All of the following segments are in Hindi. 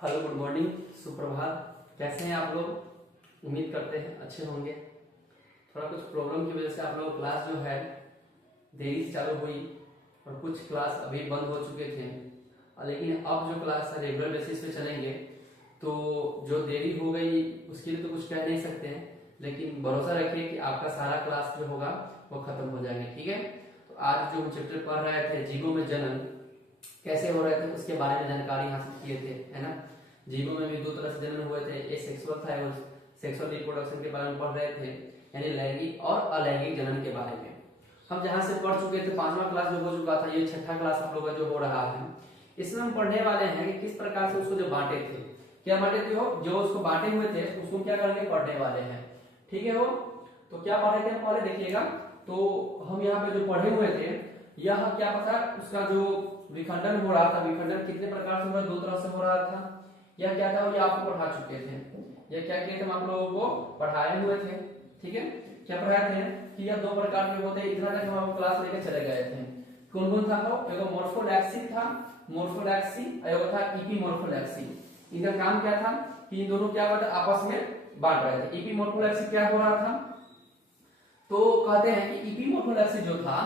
हेलो, गुड मॉर्निंग, सुप्रभात। कैसे हैं आप लोग? उम्मीद करते हैं अच्छे होंगे। थोड़ा कुछ प्रॉब्लम की वजह से आप लोग क्लास जो है देरी से चालू हुई और कुछ क्लास अभी बंद हो चुके थे, लेकिन अब जो क्लास है रेगुलर बेसिस पे चलेंगे। तो जो देरी हो गई उसके लिए तो कुछ कह नहीं सकते हैं, लेकिन भरोसा रखिए कि आपका सारा क्लास जो होगा वो खत्म हो जाएंगे। ठीक है, तो आज जो हम चैप्टर पढ़ रहे थे जीवों में जनन कैसे हो रहे थे उसके बारे में जानकारी हासिल किए थे, है ना। जीवों में भी दो तरह से जनन हुए थे, एक सेक्सुअल था और सेक्सुअल रिप्रोडक्शन के बारे में पढ़ रहे थे, यानी लैंगिक और अलैंगिक जनन के बारे में। हम जहां से पढ़ चुके थे, पांचवा क्लास जो हो चुका था, ये छठा क्लास हम लोग का जो हो रहा है, इसमें हम पढ़ने वाले हैं कि किस प्रकार से उसको जो बांटे थे, क्या बांटे थे, हो जो उसको बांटे हुए थे उसको क्या करेंगे, पढ़ने वाले हैं। ठीक है, हो तो क्या पढ़े थे पहले देखिएगा। तो हम यहाँ पे जो पढ़े हुए थे, यह क्या पता उसका जो विखंडन हो रहा था, विखंडन कितने प्रकार से हो रहा, दो तरह से हो रहा था। यह क्या था, ये आपको पढ़ा चुके थे। यह क्या किए थे, हम आप लोगों को पढ़ाए हुए थे। ठीक है, क्या पढ़ाए थे कि यह दो प्रकार के होते हैं। इतना तक हम क्लास लेके चले गए थे। कौन कौन था? एगो मोर्फोलैक्सी था, मोर्फोलैक्सी, एगो था इपीमोर्फोलैक्सी। इनका काम क्या था कि इन दोनों क्या होता आपस में बांट रहे थे। इपीमोर्फोलैक्सी क्या हो रहा था, तो कहते हैं कि इपीमोर्फोलैक्सी जो था,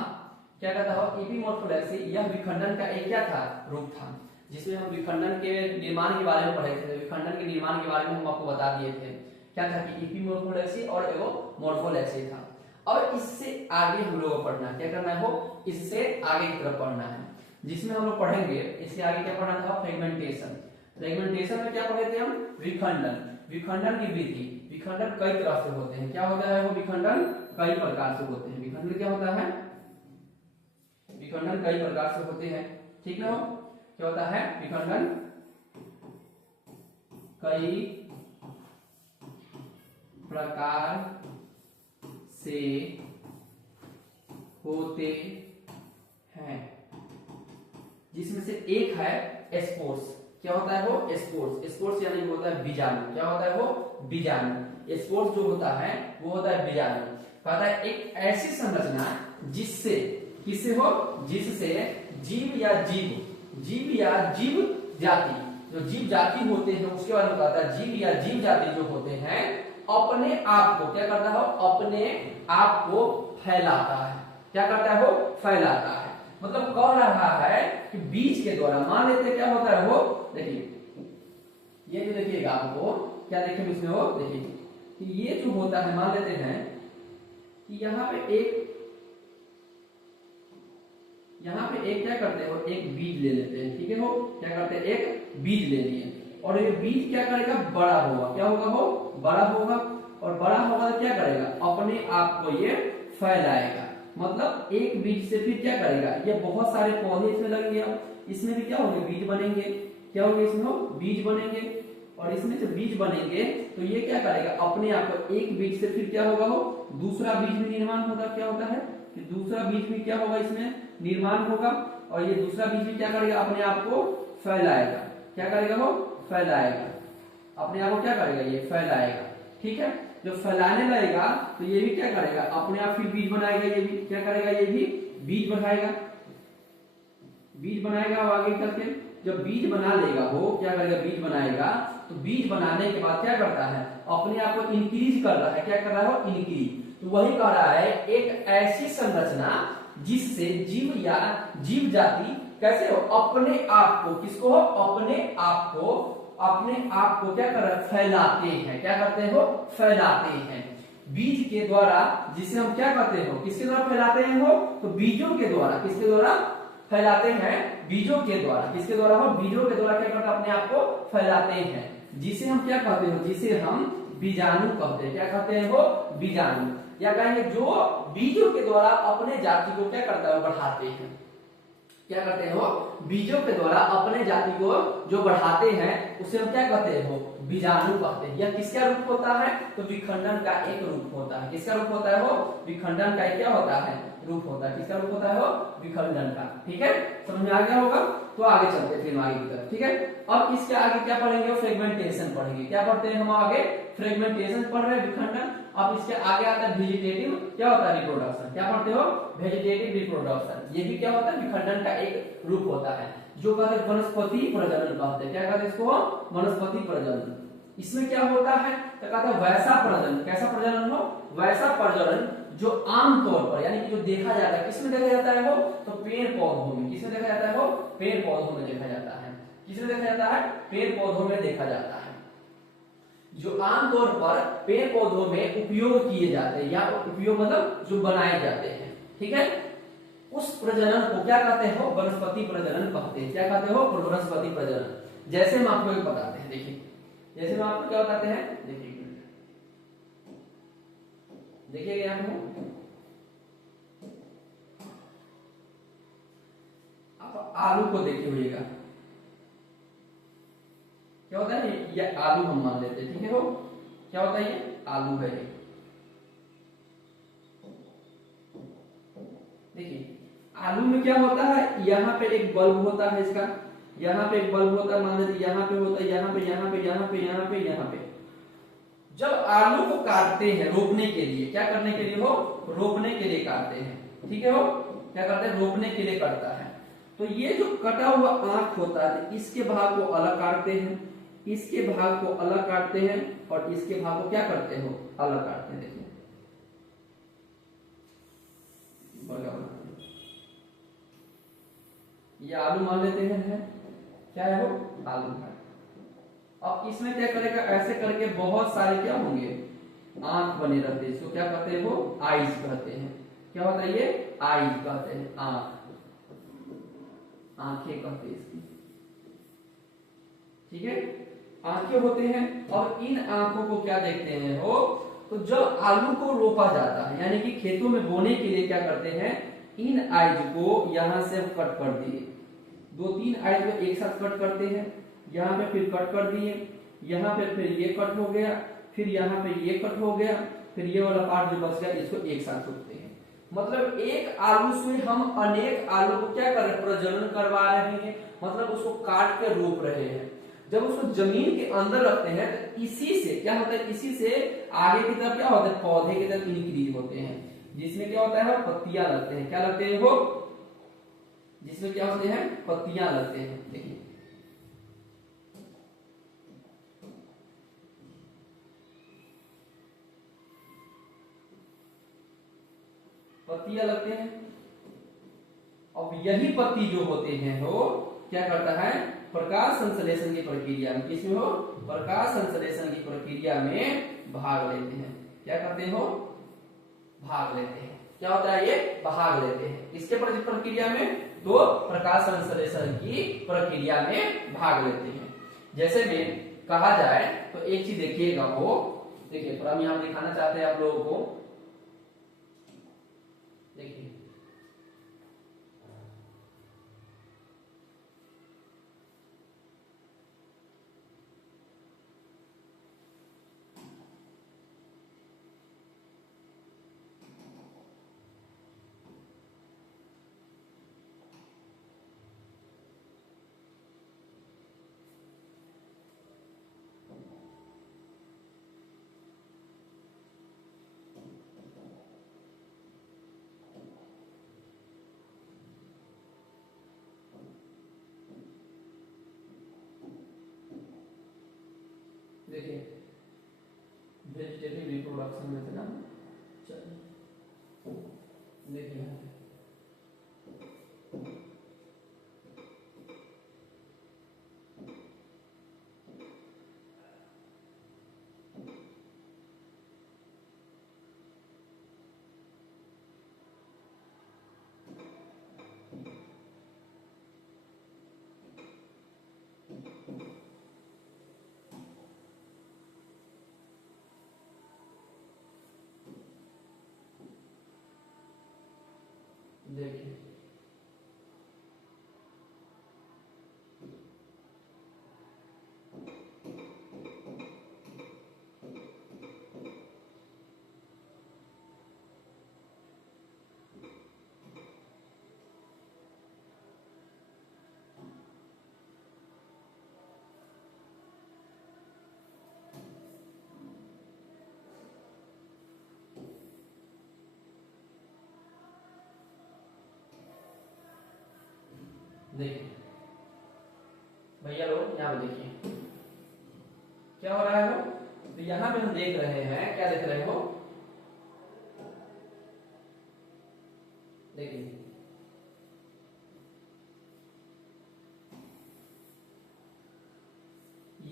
क्या कहता है, इपीमोर्फोलैक्सी यह विखंडन का एक क्या था, रूप था, जिसमें हम विखंडन के निर्माण के बारे में पढ़े थे। विखंडन के निर्माण के बारे में हम आपको बता दिए थे, क्या था कि इपीमोर्फोलैक्सी और एगो मोर्फोलैक्सी था। और इससे आगे हम लोग को पढ़ना है, क्या करना है, हो इससे आगे की तरफ पढ़ना है, जिसमें हम लोग पढ़ेंगे इससे आगे क्या पढ़ना था, फ्रेगमेंटेशन। फ्रेगमेंटेशन में क्या पढ़े थे हम, विखंडन, विखंडन की विधि। विखंडन कई तरह से होते हैं, क्या होता है, वो विखंडन कई प्रकार से होते हैं। विखंडन क्या होता है, विखंडन कई प्रकार से होते हैं। ठीक है, क्या होता है, विखंडन कई प्रकार से होते हैं, जिसमें से एक है स्पोर्स। क्या होता है वो, स्पोर्स। स्पोर्स यानी होता है बीजाणु। क्या होता है वो, बीजाणु। स्पोर्स जो होता है वो होता है बीजाणु। कहता है एक ऐसी संरचना जिससे, किससे हो, जिससे जीव या जीव जाति, जो जीव जाति होते हैं उसके बारे में कहता है। जीव या जीव जाति जो होते हैं अपने आप को क्या करता है, अपने आप को फैलाता है। क्या करता है, वो फैलाता है। मतलब कह रहा है कि बीज के द्वारा, मान लेते हैं क्या होता है वो, देखिए ये जो देखिएगा आपको क्या देखेंगे इसमें, वो देखिए कि ये जो होता है, मान लेते हैं कि यहाँ पे एक क्या करते हो, एक बीज ले लेते हैं। ठीक है, हो क्या करते हैं, एक बीज ले लिए और ये बीज क्या करेगा, बड़ा होगा। क्या होगा, हो बड़ा होगा, और बड़ा होगा तो क्या करेगा, अपने आप को ये फैलाएगा। मतलब एक बीज से फिर क्या करेगा, ये बहुत सारे पौधे इसमें लगेंगे, इसमें भी क्या होंगे, बीज बनेंगे। क्या होंगे इसमें, हो बीज बनेंगे, और इसमें से बीज बनेंगे तो ये क्या करेगा, अपने आप को, एक बीज से फिर क्या होगा, हो दूसरा बीज भी निर्माण होगा। क्या होता है कि दूसरा बीज भी क्या होगा, इसमें निर्माण होगा, और ये दूसरा बीज भी क्या करेगा, अपने आप को फैलाएगा। क्या करेगा, वो फैलाएगा, अपने आप को क्या करेगा, ये फैलाएगा। ठीक है, जो फैलाने लगेगा तो ये भी क्या करेगा, अपने आप फिर बीज बनाएगा। ये भी क्या करेगा, ये भी बीज बनाएगा, बीज बनाएगा। और आगे करके जब बीज बना लेगा, वो क्या करेगा, बीज बनाएगा, तो बीज बनाने के बाद क्या करता है, अपने आप को इंक्रीज कर रहा है। क्या कर रहा है, इंक्रीज। तो वही कह रहा है एक ऐसी संरचना जिससे जीव या जीव जाति कैसे हो, अपने आप को, किसको हो, अपने आप को क्या कर रहे हैं, फैलाते हैं। क्या करते हो, फैलाते हैं बीज के द्वारा, जिसे हम क्या कहते हो, किसके द्वारा फैलाते हैं, हो तो बीजों के द्वारा। किसके द्वारा फैलाते हैं, बीजों के द्वारा। किसके द्वारा, हो बीजों के द्वारा क्या करते हैं, अपने आप को फैलाते हैं, जिसे हम क्या कहते हो, जिसे हम बीजाणु कहते हैं। क्या कहते हैं, वो बीजाणु, या कहेंगे जो बीजों के द्वारा अपने जाति को क्या करता है, बढ़ाते हैं। क्या करते हैं, वो बीजों के द्वारा अपने जाति को जो बढ़ाते हैं उसे हम क्या कहते हैं, वो बीजाणु कहते हैं। यह किसका रूप होता है, तो विखंडन का एक रूप होता है। किसका रूप होता है, वो विखंडन का क्या होता है, रूप होता है। किसका रूप होता है, वो विखंडन का। ठीक है, समझ में आ गया होगा। तो आगे चलते हैं फिर आगे की तरफ। ठीक है, अब इसके आगे क्या पढ़ेंगे, फ्रेगमेंटेशन पढ़ेंगे। क्या पढ़ते हैं हम आगे, फ्रेगमेंटेशन पढ़ रहे हैं, विखंडन। अब इसके आगे आता है वेजिटेटिव, क्या होता है रिप्रोडक्शन, क्या पढ़ते हो वेजिटेटिव रिप्रोडक्शन। ये भी क्या होता है विखंडन का एक रूप होता है, जो कहते हैं वनस्पति प्रजनन कहते हैं। क्या कहते हैं इसको वनस्पति प्रजनन। इसमें क्या होता है तो कहता है वैसा प्रजनन, कैसा प्रजनन हो वैसा प्रजनन जो आमतौर पर यानी कि जो देखा जाता है, किसमें देखा जाता है वो तो पेड़ पौधों में। किसमें देखा जाता है वो पेड़ पौधों में देखा जाता है। किसमें देखा जाता है पेड़ पौधों में देखा जाता है, जो आमतौर पर पेड़ पौधों में उपयोग किए जाते हैं, या उपयोग मतलब जो बनाए जाते हैं, ठीक है। उस प्रजनन को क्या कहते हो वनस्पति प्रजनन कहते हैं। क्या कहते हो वनस्पति प्रजनन। जैसे हम आपको एक बताते हैं, देखिए जैसे हम आपको क्या बताते हैं, देखिए देखिएगा यहाँ पे आप आलू को देखे हुएगा, क्या होता है ये आलू हम मान लेते हैं, ठीक है। वो क्या होता है ये आलू है। देखिए आलू में क्या होता है, यहाँ पे एक बल्ब होता है इसका, यहाँ पे एक बल्ब होता है, मान लेते यहाँ पे होता है, यहाँ पे यहाँ पे यहाँ पे यहाँ पे यहाँ पे। जब आलू को काटते हैं रोपने के लिए, क्या करने के लिए हो रोपने के लिए काटते हैं, ठीक है। हो क्या करते हैं रोपने के लिए काटता है। तो ये जो कटा हुआ आंख होता है इसके भाग को अलग काटते हैं, इसके भाग को अलग काटते हैं, और इसके भाग को क्या करते हो अलग काटते हैं। देखिए ये आलू मान लेते हैं, क्या है वो आलू है। अब इसमें क्या करेगा ऐसे करके बहुत सारे क्या होंगे आंख बने रहते हैं, इसको क्या कहते हैं वो आईज कहते हैं। क्या होता है ये आईज कहते हैं, आंख आंखें कहते हैं इसकी, ठीक है आंखें होते हैं। और इन आंखों को क्या देखते हैं हो तो जब आलू को रोपा जाता है यानी कि खेतों में बोने के लिए क्या करते हैं इन आईज को यहां से कट कर दिए, 2-3 आईज को एक साथ कट करते हैं, यहाँ पे फिर कट कर दिए, यहाँ पे फिर ये कट हो गया, फिर यहाँ पे ये कट हो गया, फिर ये वाला पार्ट जो बच गया इसको एक साथ रोपते हैं। मतलब एक आलू से हम अनेक आलू को क्या कर रहे हैं प्रजनन करवा रहे हैं, मतलब उसको काट के रोप रहे हैं। जब उसको जमीन के अंदर रखते हैं तो इसी से क्या होता है, इसी से आगे की तरफ क्या होता है पौधे की तरफ इंक्रीज होते हैं, जिसमें क्या होता है पत्तियां लगते हैं। क्या लगते हैं वो जिसमें क्या होते हैं पत्तियां लगते हैं। देखिए पत्तियां लगते हैं। अब यही पत्ती जो होते हैं वो क्या करता है प्रकाश संश्लेषण की प्रक्रिया में, किसमें हो प्रकाश संश्लेषण की प्रक्रिया में भाग लेते हैं। क्या करते हो भाग लेते हैं। क्या होता है ये भाग लेते हैं इसके प्रक्रिया में, तो प्रकाश संश्लेषण की प्रक्रिया में भाग लेते हैं। जैसे में कहा जाए तो एक चीज देखिएगा वो, देखिए थोड़ा हम यहाँ दिखाना चाहते हैं आप लोगों को। देखिए देखिए वेजिटेटिव रिप्रोडक्शन में से ना देखिए देखिए देखिए भैया लोग यहाँ पे देखिए क्या हो रहा है हो, तो यहाँ पे हम देख रहे हैं, क्या देख रहे हो, देखिए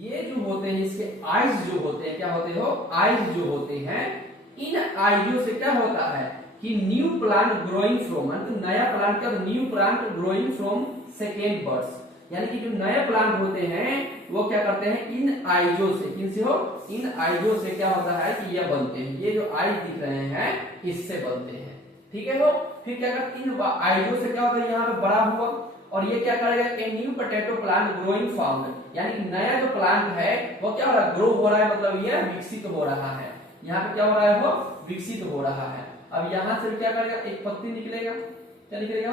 ये जो होते हैं इसके आइज जो होते हैं, क्या होते हो, आइज जो होते हैं, इन आइजों से क्या होता है कि न्यू प्लांट ग्रोइंग फ्रॉम, नया प्लांट का new plant growing from second birds, यानी कि जो नए प्लांट होते हैं वो क्या करते हैं इन आइजों से, किनसे हो, इन आइजों से क्या होता है कि ये बनते हैं, ये जो आइज दिख रहे हैं इससे बनते हैं, ठीक है हो। फिर क्या करते हैं इन आइजों से क्या होता है यहाँ पे बड़ा हुआ, और ये क्या करेगा a new potato plant growing found, यानी कि नया जो प्लांट है वो क्या हो रहा है, ग्रो हो रहा है, मतलब ये विकसित हो रहा है, यहाँ पे क्या हो रहा है वो विकसित हो रहा है। अब यहाँ से क्या करेगा, एक पत्ती निकलेगा, क्या निकलेगा,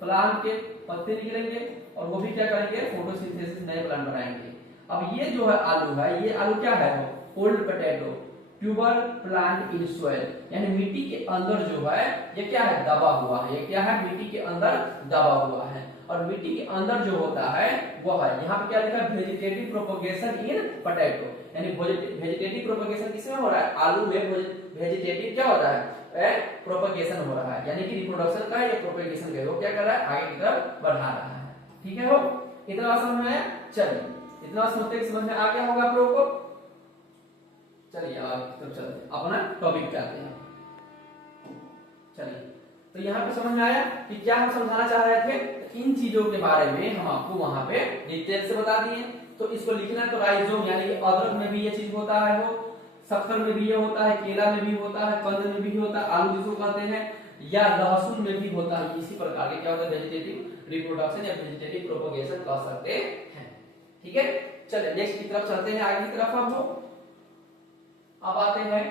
प्लांट के पत्ते निकलेंगे, और वो भी क्या करेंगे फोटोसिंथेसिस, नए प्लांट बनाएंगे। अब ये जो है आलू है, ये आलू क्या है वो old potato tuber plant in soil, यानी मिट्टी के अंदर जो है ये क्या है दबा हुआ है, ये क्या है मिट्टी के अंदर दबा हुआ है, और मिट्टी के अंदर जो होता है वो है, यहाँ पे क्या लिखा है वेजिटेटिव प्रोपगेशन इन पोटैटो, यानी वेजिटेटिव प्रोपगेशन किसमें हो रहा है, आलू में वेजिटेटिव क्या होता है प्रोपगेशन हो रहा है, यानी कि रिप्रोडक्शन का या प्रोपगेशन का, वो क्या कर रहा है आगे की तरफ बढ़ा रहा है, ठीक है हो। इतना समझ में आया, चलिए इतना समझ में आ गया होगा आप लोगों को। चलिए अब चलते अपना टॉपिक पे आते हैं। चलिए तो यहाँ पे समझ में आया कि क्या हम समझाना चाह रहे थे, तो इन चीजों के बारे में हम आपको वहां पे डिटेल से बता दिए। तो इसको लिखना तो राइजोम, यानी कि अदरक में भी ये चीज होता है, वो शक्कर में भी ये होता है, केला में भी होता है, कंद में भी होता है, आलू जिसको कहते हैं, या लहसुन में भी होता है। इसी प्रकार के क्या होता है वेजिटेटिव रिप्रोडक्शन या वेजिटेटिव प्रोपगेशन कह सकते हैं, ठीक है। चलिए नेक्स्ट की तरफ चलते हैं, आगे की तरफ हम लोग अब आते हैं।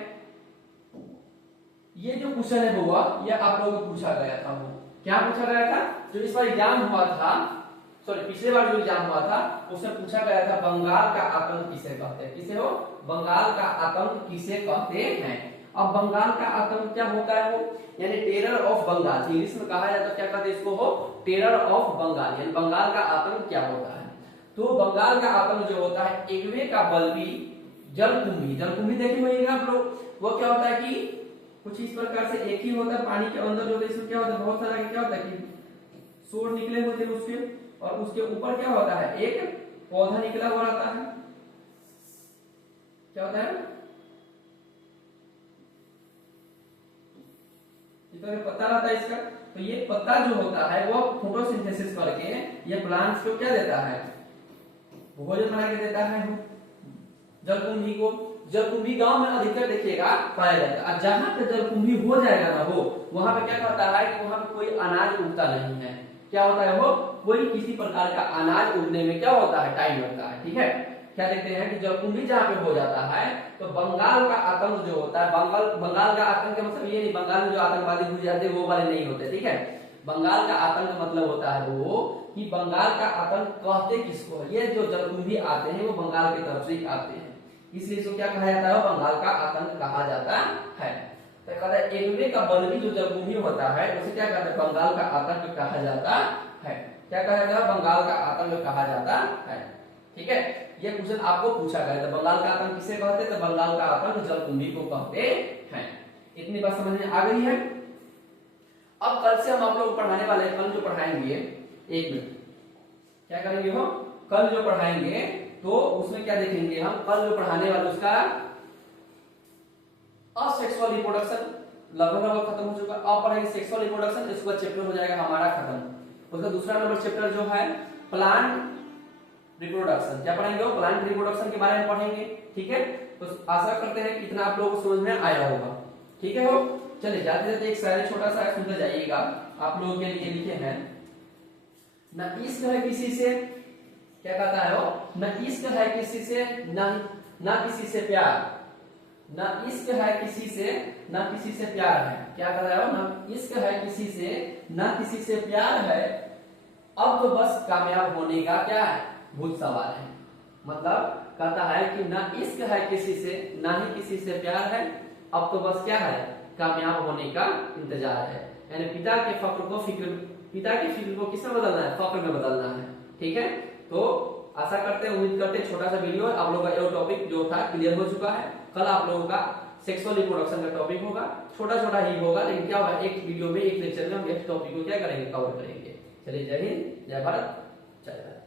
ये जो क्वेश्चन है बुआ, ये आप लोगों को पूछा गया था, वो क्या पूछा गया था, जो इस बार एग्जाम हुआ था, सॉरी पिछले बार जो एग्जाम हुआ था उसमें पूछा गया था बंगाल का आतंक किसे कहते हैं, किसे हो, बंगाल का आतंक किसे कहते हैं। अब बंगाल का आतंक क्या होता है वो, यानी टेरर ऑफ बंगाल, इंग्लिश में कहा जाता है क्या कहते हैं इसको हो, टेरर ऑफ बंगाल, यानी बंगाल का आतंक क्या होता है। तो बंगाल का आतंक जो होता है, एक्वे का बल्बी जलकुंभी, जलकुंभी देखे होंगे आप लोग, वो क्या होता है कि कुछ इस प्रकार से एक ही होता है, पानी के अंदर जो होता है इसमें क्या होता है बहुत सारा क्या होता है कि सोर निकले होते हैं उसके, और उसके ऊपर क्या होता है एक पौधा निकला हुआ रहता है, क्या होता है पत्ता रहता है इसका। तो ये पत्ता जो होता है वो फोटोसिंथेसिस करके ये प्लांट्स को क्या देता है, भोजन बना के देता है जलकुंभी को। जलकुंभी गांव में अधिकतर देखिएगा पाया जाता है, और जहां पे जलकुंभी हो जाएगा ना हो, वहां पे क्या कहता है कि वहां पे कोई अनाज उगता नहीं है, क्या होता है वो, कोई किसी प्रकार का अनाज उगने में क्या होता है टाइम लगता है, ठीक है। क्या देखते हैं कि जलकुंभी जहाँ पे हो जाता है तो बंगाल का आतंक जो होता है, बंगाल का आतंक का मतलब ये नहीं बंगाल में जो आतंकवादी घुस जाते हैं वो वाले नहीं होते, ठीक है। बंगाल का आतंक मतलब होता है वो कि बंगाल का आतंक कहते किसको है, ये जो जलकुंभी आते हैं वो बंगाल की तरफ से आते हैं, इसलिए इसको क्या कहा जाता है, बंगाल का आतंक कहा जाता है। तो कहता है एक्वे का बल्बी जो जलकुंभी होता है उसे क्या कहते हैं, बंगाल का आतंक कहा जाता है। क्या कहा जाता है, बंगाल का आतंक कहा जाता है, ठीक है। ये क्वेश्चन आपको पूछा गया था, बंगाल का आतंक किसे कहते हैं, तो बंगाल का आतंक जलकुंभी को कहते हैं। इतनी बात समझ में आ गई है। अब कल से हम आप लोग पढ़ाने वाले हैं, कल जो पढ़ाएंगे, एक मिनट क्या करेंगे हो, कल जो पढ़ाएंगे तो उसमें क्या देखेंगे हम, कल जो पढ़ाने वाले उसका असेक्सुअल रिप्रोडक्शन लगभग खत्म हो चुका, अब पढ़ेंगे सेक्सुअल रिप्रोडक्शन, इसका चैप्टर हो जाएगा हमारा खत्म। उसका दूसरा नंबर चैप्टर जो है प्लांट रिप्रोडक्शन, क्या पढ़ेंगे वो प्लांट रिप्रोडक्शन के बारे में पढ़ेंगे, ठीक है। तो आशा करते हैं कि इतना आप लोगों को समझ में आया होगा, ठीक है हो। चलिए जाते जाते एक शायरी छोटा सा सुनते जाइएगा, आप लोगों के लिए लिखे हैं, न इश्क है किसी से, क्या कहता है वो, न इश्क है किसी से न किसी से प्यार, न इश्क है किसी से न किसी से प्यार है, क्या कह रहा है, न इश्क है किसी से न किसी से प्यार है, अब तो बस कामयाब होने का क्या है भूत सवाल है। मतलब कहता है कि न इश्क है किसी से न ही किसी से प्यार है, अब तो बस क्या है कामयाब होने का इंतजार है, यानी पिता के फक्र को पिता की फिक्र को किसमें बदलना है, फक्र में बदलना है। ठीक है, तो आशा करते हैं, उम्मीद करते हैं छोटा सा वीडियो आप लोगों का ये टॉपिक जो था क्लियर हो चुका है। कल आप लोगों का सेक्सुअल रिप्रोडक्शन का टॉपिक होगा, छोटा छोटा ही होगा, लेकिन क्या होगा एक वीडियो में एक लेक्चर में हम इस टॉपिक को क्या करेंगे, कवर करेंगे। चलिए, जय हिंद, जय भारत, जय भारत।